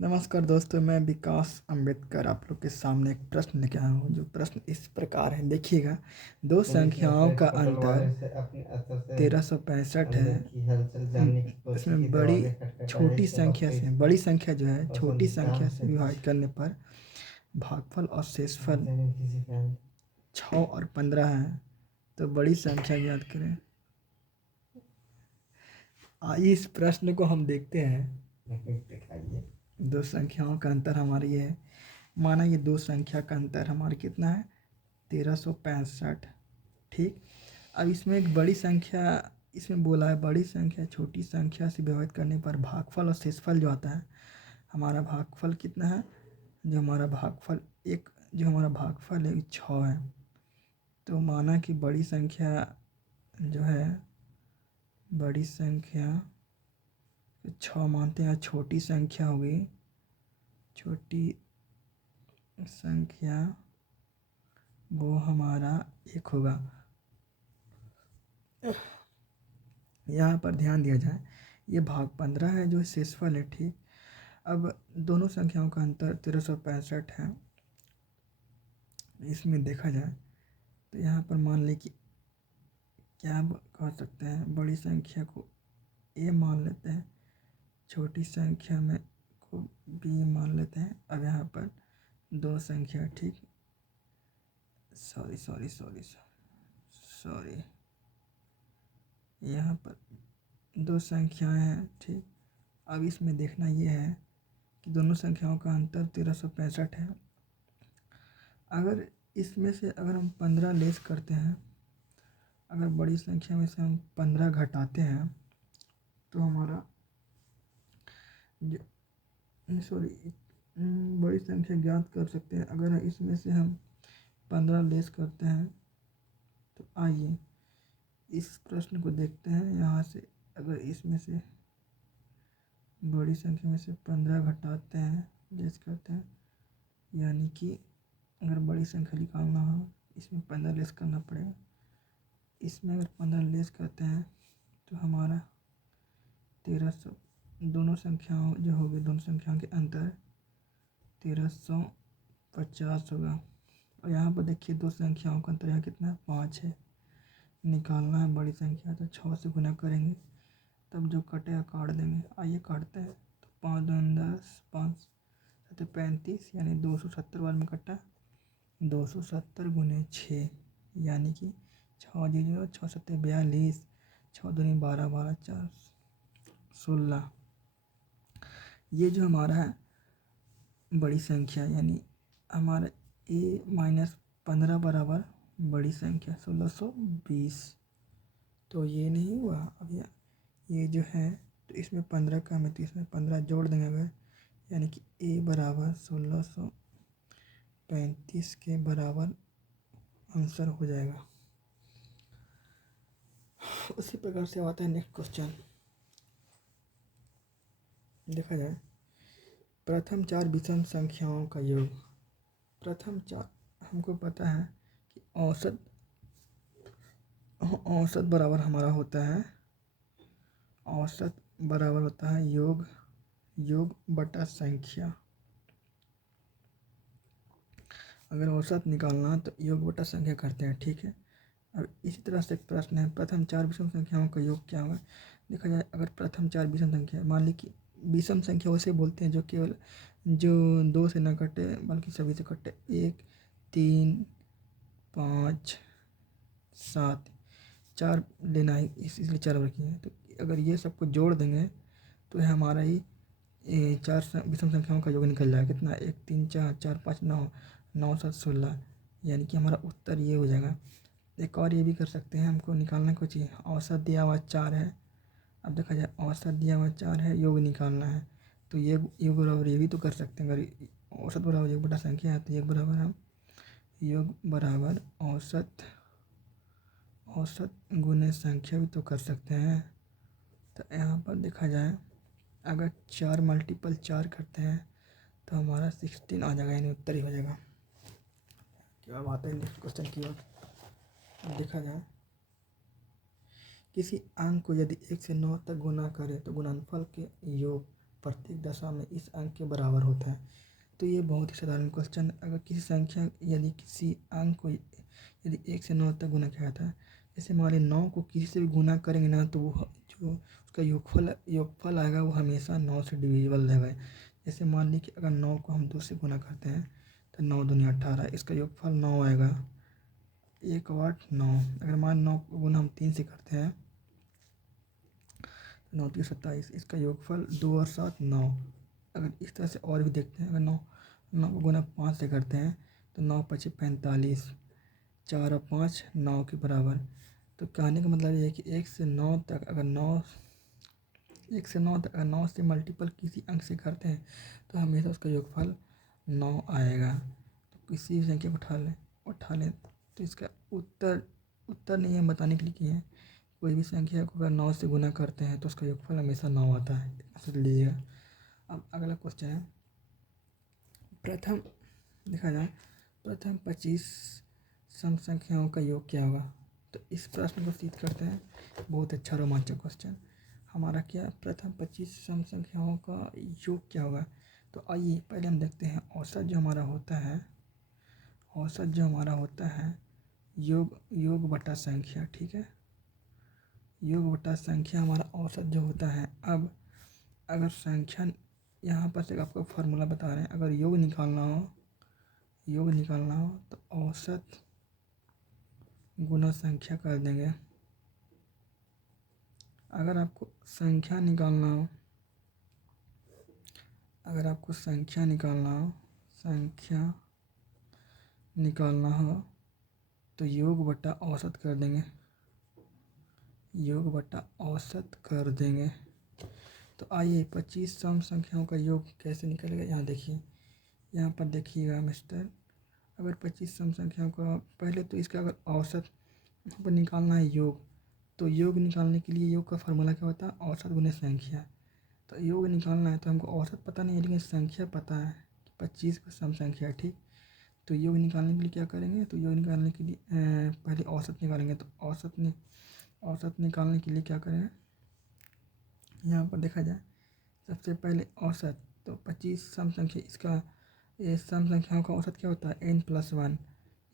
नमस्कार दोस्तों, मैं विकास अंबेडकर आप लोग के सामने एक प्रश्न लेके आया हूँ। जो प्रश्न इस प्रकार है, देखिएगा। दो पुलिस ने संख्याओं अपने का होटल अंतर वाले से अपने असर से 1365 है। अंदर की हलचल जानने की कोशिश की। इसमें बड़ी दरवाजा खटखटाया, छोटी इसके बाद संख्या कोई से थी। बड़ी संख्या जो है छोटी वसंत का संख्या से सच विभाजित करने पर भागफल और शेषफल कहते हैं किसी का 6 और 15 है। तो बड़ी संख्या ज्ञात करें। आइए इस प्रश्न को हम देखते हैं। दिखाइए। दो संख्याओं का अंतर हमारी ये है। माना ये दो संख्या का अंतर हमारा कितना है, 1365। ठीक। अब इसमें एक बड़ी संख्या, इसमें बोला है बड़ी संख्या छोटी संख्या से विभाजित करने पर भागफल और शेषफल जो आता है, हमारा भागफल कितना है, जो हमारा भागफल है 6 है। तो माना कि बड़ी संख्या जो है, बड़ी संख्या 6 मानते हैं, छोटी संख्या होगी, छोटी संख्या वो हमारा 1 होगा। यहाँ पर ध्यान दिया जाए, ये भाग 15 है जो शेषफल है। ठीक। अब दोनों संख्याओं का अंतर 1365 है। इसमें देखा जाए तो यहाँ पर मान लें कि क्या कह सकते हैं, बड़ी संख्या को ए मान लेते हैं, छोटी संख्या में को बी मान लेते हैं। अब यहाँ पर दो संख्या, ठीक, सॉरी सॉरी सॉरी सॉरी, यहाँ पर दो संख्याएं हैं। ठीक। अब इसमें देखना ये है कि दोनों संख्याओं का अंतर 1365 है। अगर इसमें से अगर हम 15 लेस करते हैं, अगर बड़ी संख्या में से हम 15 घटाते हैं तो हमारा सॉरी बड़ी संख्या ज्ञात कर सकते हैं। अगर इसमें से हम 15 लेस करते हैं तो आइए इस प्रश्न को देखते हैं। यहाँ से अगर इसमें से बड़ी संख्या में से 15 घटाते हैं, लेस करते हैं, यानी कि अगर बड़ी संख्या निकालना हो इसमें 15 लेस करना पड़ेगा। इसमें अगर 15 लेस करते हैं तो हमारा 1300, दोनों संख्याओं जो होगी, दोनों संख्याओं के अंतर 1350 होगा। और यहाँ पर देखिए दो संख्याओं का अंतर यहाँ कितना है, 5 है। निकालना है बड़ी संख्या तो 6 से गुना करेंगे, तब जो कटेगा काट देंगे। आइए काटते हैं। तो 5 2 10, 5 7 35, यानी 270 बार में कटा, 270 गुने 6, यानी कि 6 जीरो 6 सत्ते 42, 6 दूनी 12 12 4 16। ये जो हमारा है बड़ी संख्या, यानी हमारा a-15 बराबर बड़ी संख्या 1620। तो ये नहीं हुआ। अब ये जो है तो इसमें 15 कम है तो इसमें 15 जोड़ देंगे अगर, यानी कि a बराबर 1635 के बराबर आंसर हो जाएगा। उसी प्रकार से आता है नेक्स्ट क्वेश्चन। देखा जाए प्रथम 4 विषम संख्याओं का योग। प्रथम 4 हमको पता है कि औसत बराबर हमारा होता है, औसत बराबर होता है योग बटा संख्या। अगर औसत निकालना तो योग बटा संख्या करते हैं। ठीक है। अब इसी तरह से एक प्रश्न है, प्रथम 4 विषम संख्याओं का योग क्या होगा। देखा जाए अगर प्रथम 4 विषम संख्या, मान ली कि विषम संख्या उसे बोलते हैं जो केवल जो 2 से ना कटे बल्कि सभी से कटे। 1 3 5 7, 4 लेना है इसलिए 4 रखी है। तो अगर ये सबको जोड़ देंगे तो हमारा ही 4 विषम संख्याओं का योग निकल जाएगा। कितना, 1 3 4 4 5 9 9 7 16, यानी कि हमारा उत्तर ये हो जाएगा। एक और ये भी कर सकते हैं, हमको निकालना कुछ ही औसत दिया हुआ 4 है। अब देखा जाए औसत दिया हुआ 4 है, योग निकालना है, तो ये योग बराबर ये भी तो कर सकते हैं। अगर औसत बराबर योग बटा संख्या है तो योग बराबर हम योग बराबर औसत गुने संख्या भी तो कर सकते हैं। तो यहाँ पर देखा जाए अगर 4 मल्टीपल 4 करते हैं तो हमारा 16 आ जाएगा, यानी उत्तर ही हो जाएगा। क्या बात है नेक्स्ट क्वेश्चन की ओर। देखा जाए किसी अंक को यदि 1 से 9 तक गुना करें तो गुणनफल के योग प्रत्येक दशा में इस अंक के बराबर होता है। तो ये बहुत ही साधारण क्वेश्चन। अगर किसी संख्या यदि किसी अंक को यदि 1 से 9 तक गुना किया जाता है, जैसे मान लीजिए 9 को किसी से भी गुना करेंगे ना तो वो जो उसका योगफल आएगा वो हमेशा 9 से डिविजिबल रहेगा। जैसे मान लीजिए कि अगर 9 को हम 2 से गुना करते हैं तो 9 दूनी 18, इसका योगफल 9 आएगा। 1 8 9। अगर मान 9 को गुना हम 3 से करते हैं तो 9 3 27, इसका योगफल 2 और 7 9। अगर इस तरह से और भी देखते हैं, अगर 9 को गुना 5 से करते हैं तो 9 5 45, 4 और 5 9 के बराबर। तो कहने का मतलब ये है कि 1 से 9 तक अगर 9 से मल्टीपल किसी अंक से करते हैं तो हमेशा उसका योगफल 9 आएगा। तो किसी भी संख्या को उठा लें तो इसका उत्तर नहीं है बताने के लिए कि है कोई भी संख्या को अगर 9 से गुना करते हैं तो उसका योगफल हमेशा 9 आता है, समझ लीजिएगा। अब अगला क्वेश्चन है, प्रथम देखा जाए प्रथम 25 सम संख्याओं का योग क्या होगा। तो इस प्रश्न को सिद्ध करते हैं। बहुत अच्छा रोमांचक क्वेश्चन। हमारा क्या प्रथम 25 सम संख्याओं का योग क्या होगा। तो आइए पहले हम देखते हैं औसत जो हमारा होता है योग बटा संख्या, ठीक है। योग बटा संख्या हमारा औसत जो होता है। अब अगर संख्या यहाँ पर से आपको फार्मूला बता रहे हैं, अगर योग निकालना हो तो औसत गुना संख्या कर देंगे। अगर आपको संख्या निकालना हो तो योग बटा औसत कर देंगे। तो आइए 25 सम संख्याओं का योग कैसे निकलेगा। यहाँ देखिए, यहाँ पर देखिएगा मिस्टर, अगर 25 सम संख्याओं का पहले तो इसका अगर औसत यहाँ पर निकालना है योग, तो योग निकालने के लिए योग का फार्मूला क्या होता है, औसत गुने संख्या। तो योग निकालना है तो हमको औसत पता नहीं है लेकिन संख्या पता है कि 25 का सम संख्या है, ठीक। तो योग निकालने के लिए क्या करेंगे, तो योग निकालने के लिए पहले औसत निकालेंगे। तो औसत निकालने के लिए क्या करेंगे, यहाँ पर देखा जाए सबसे पहले औसत, तो 25 सम संख्या, इसका ये सम संख्याओं का औसत क्या होता है n+1,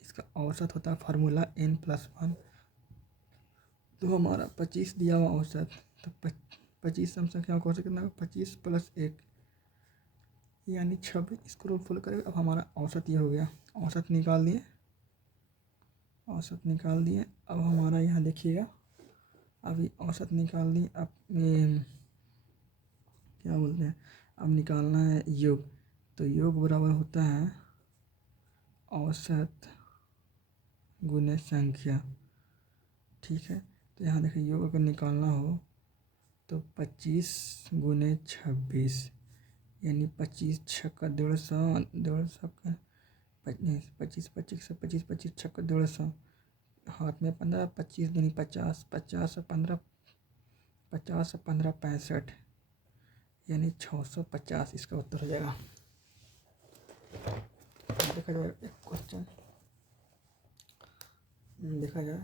इसका औसत होता है फार्मूला n+1। तो हमारा 25 दिया हुआ औसत, तो 25 सम संख्याओं का औसत कितना होगा, 25 + 1 यानी 26। इसको फुल करेंगे। अब हमारा औसत ये हो गया, औसत निकाल दिए। अब हमारा यहाँ देखिएगा, अभी औसत निकाल दिए। अब ये क्या बोलते हैं, अब निकालना है योग। तो योग बराबर होता है औसत गुने संख्या, ठीक है। तो यहाँ देखिए योग अगर निकालना हो तो 25 गुने 26 यानी 25 छक्का 150 का 25 25 25 छक्का 150, हाथ में 15, 25 दूनी 50, 50 और 15 65 यानी 650 इसका उत्तर हो जाएगा। देखा जाए एक क्वेश्चन, देखा जाए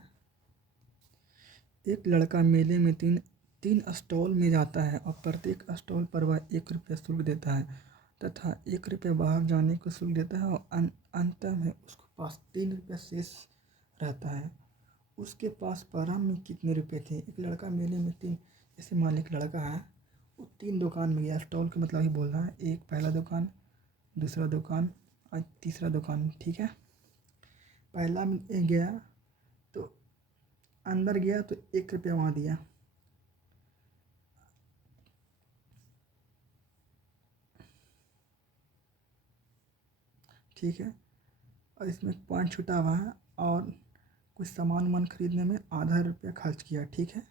एक लड़का मेले में तीन स्टॉल में जाता है और प्रत्येक स्टॉल पर वह 1 रुपया शुल्क देता है तथा 1 रुपया बाहर जाने को शुल्क देता है और अंत में उसके पास 3 रुपया शेष रहता है। उसके पास प्रारंभ में कितने रुपए थे। एक लड़का मेले में जैसे मालिक लड़का है, वो 3 दुकान में गया। स्टॉल का मतलब ही बोल रहा है, एक पहला दुकान, दूसरा दुकान और तीसरा दुकान, ठीक है। पहला में गया तो अंदर गया तो 1 रुपया वहाँ दिया, ठीक है। और इसमें पॉइंट छूटा हुआ है और कुछ सामान खरीदने में आधा रुपया खर्च किया, ठीक है।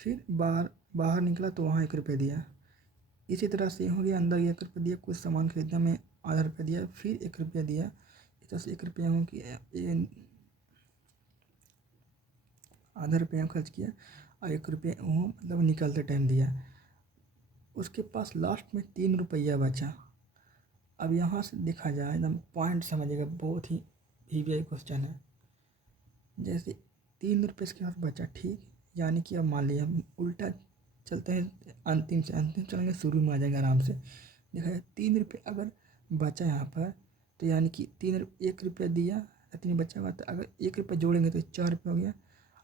फिर बाहर निकला तो वहाँ 1 रुपया दिया। इसी तरह से हो गया, अंदर 1 रुपया दिया, कुछ सामान खरीदने में आधा रुपया दिया, फिर 1 रुपया दिया। इस तरह से 1 रुपया हो कि आधा रुपया खर्च किया और 1 रुपया वो मतलब निकलते टाइम दिया। उसके पास लास्ट में 3 रुपया बचा। अब यहाँ से देखा जाए एकदम पॉइंट समझिएगा, बहुत ही वीवीआई क्वेश्चन है। जैसे 3 रुपये इसके पास बचा, ठीक, यानी कि अब मान लिया हम उल्टा चलते हैं अंतिम से अंतिम, चलेंगे शुरू में आ जाएंगे आराम से। देखा जाए 3 रुपये अगर बचा यहाँ पर, तो यानी कि 1 रुपया दिया, 3 बचा हुआ, तो अगर 1 रुपया जोड़ेंगे तो 4 रुपये हो गया।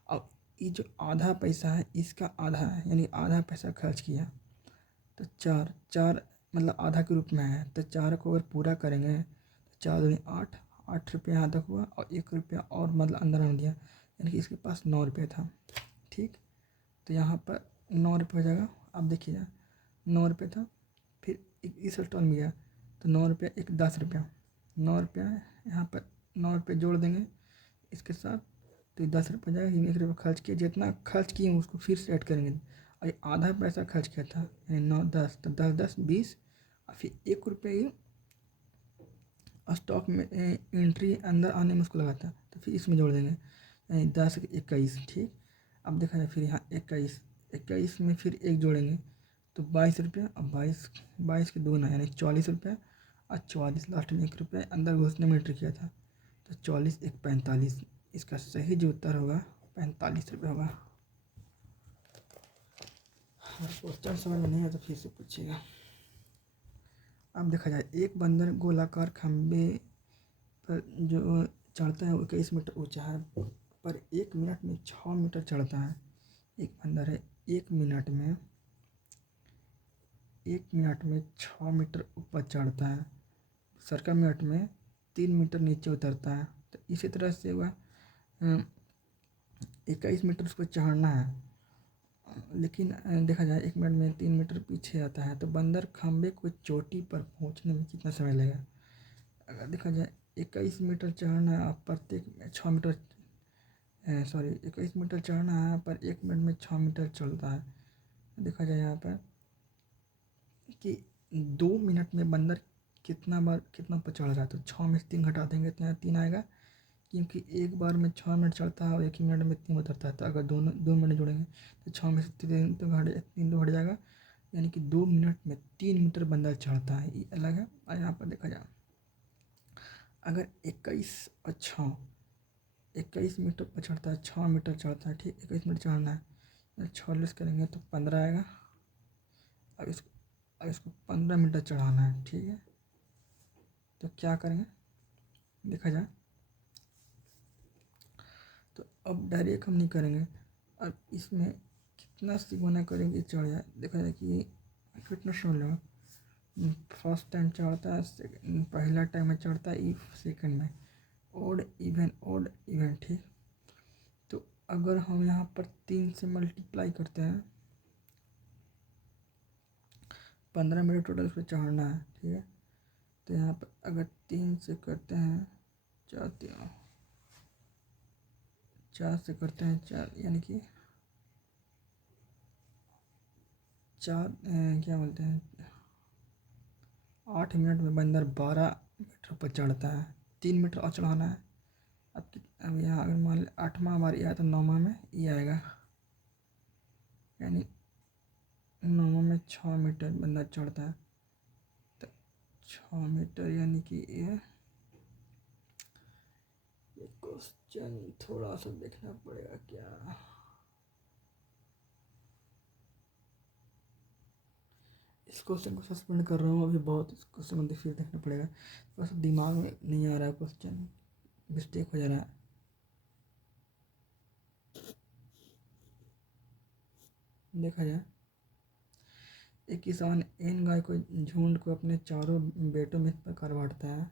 अब ये जो आधा पैसा है इसका आधा है, यानी आधा पैसा खर्च किया, तो चार चार मतलब आधा के रूप में है, तो 4 को अगर पूरा करेंगे तो 4 दूनी 8, 8 रुपये यहाँ तक हुआ, और 1 रुपया और मतलब अंदर में दिया, यानी कि इसके पास 9 रुपये था। ठीक, तो यहाँ पर 9 रुपये हो जाएगा। अब देखिएगा 9 रुपये था, फिर इस स्टॉल में गया तो 9 रुपया, एक 10 रुपया, 9 रुपया यहाँ पर 9 रुपये जोड़ देंगे इसके साथ, तो 10 रुपये जाएगा। 1 रुपया खर्च किया, जितना खर्च किए उसको फिर से ऐड करेंगे, और ये आधा पैसा खर्च किया था, यानी 9 10, तो 10 10 20, और फिर 1 रुपये स्टॉक में एंट्री अंदर आने में उसको लगा था, तो फिर इसमें जोड़ देंगे, यानी 10 21। ठीक, अब देखा जाए फिर यहाँ 21 में फिर एक जोड़ेंगे तो 22 रुपया, और 22 के 2 ना, यानी 44 रुपया, और 44 लास्ट में 1 रुपया अंदर घुसने में एंट्री किया था, तो 44 1 45। इसका सही जो उत्तर होगा 45 रुपये होगा। क्वेश्चन समझ में नहीं आया तो फिर से पूछिएगा। अब देखा जाए एक बंदर गोलाकार खंबे पर जो चढ़ता है वो 21 मीटर ऊंचा है, पर 1 मिनट में 6 मीटर चढ़ता है। एक बंदर है 1 मिनट में 6 मीटर ऊपर चढ़ता है, सर्कल मिनट में 3 मीटर नीचे उतरता है। तो इसी तरह से वह 21 मीटर उसको चढ़ना है, लेकिन देखा जाए 1 मिनट में 3 मीटर पीछे आता है, तो बंदर खंबे को चोटी पर पहुंचने में कितना समय लगेगा। अगर देखा जाए 21 मीटर चढ़ना है, आप प्रत्येक 6 मीटर 21 मीटर चढ़ना है, पर 1 मिनट में 6 मीटर चलता है। देखा जाए यहाँ पर कि 2 मिनट में बंदर कितना ऊपर चढ़ रहा है, तो 6 में से 3 घटा देंगे तो यहाँ 3 आएगा, क्योंकि एक बार में 6 मिनट चढ़ता है और 1 ही मिनट में 3 उतरता है। तो अगर दोनों 2 मिनट जोड़ेंगे तो 6 में से 3 तो घट जाएगा, यानी कि 2 मिनट में 3 मीटर बंदर चढ़ता है, ये अलग है। और यहाँ पर देखा जाए अगर 21 मीटर पर चढ़ता है, 6 मीटर चढ़ता है, ठीक, 21 मीटर चढ़ना है, 6 लेस करेंगे तो 15 आएगा। अब इसको 15 मीटर चढ़ाना है, ठीक है, तो क्या करेंगे देखा जाए, तो अब डायरेक्ट हम नहीं करेंगे, अब इसमें कितना सिगुना करेंगे चढ़ जाए। देखा जाए कि कितना समय लगा, फर्स्ट टाइम चढ़ता है, पहला टाइम में चढ़ता है, सेकंड में ओड इवन। ठीक, तो अगर हम यहाँ पर 3 से मल्टीप्लाई करते हैं, 15 मिनट टोटल उस पर चढ़ना है, ठीक है, तो यहाँ पर अगर 3 से करते हैं 4 से करते हैं 4, यानी कि 4 क्या बोलते हैं 8 मिनट में बंदर 12 मीटर पर चढ़ता है, 3 मीटर और चढ़ाना है। अब यहाँ अगर मान लें 8वां बार आया तो 9वां में ये आएगा, यानी 9वां में 6 मीटर बंदर चढ़ता है, तो 6 मीटर, यानी कि ये क्वेश्चन थोड़ा सा देखना पड़ेगा क्या। इस क्वेश्चन को सस्पेंड कर रहा हूँ अभी, बहुत इस क्वेश्चन को फिर देखना पड़ेगा, बस दिमाग में नहीं आ रहा है, क्वेश्चन मिस्टेक हो जा रहा है। देखा जाए एक किसान इन गाय को झुंड को अपने चारों बेटों में इस प्रकार बांटता है,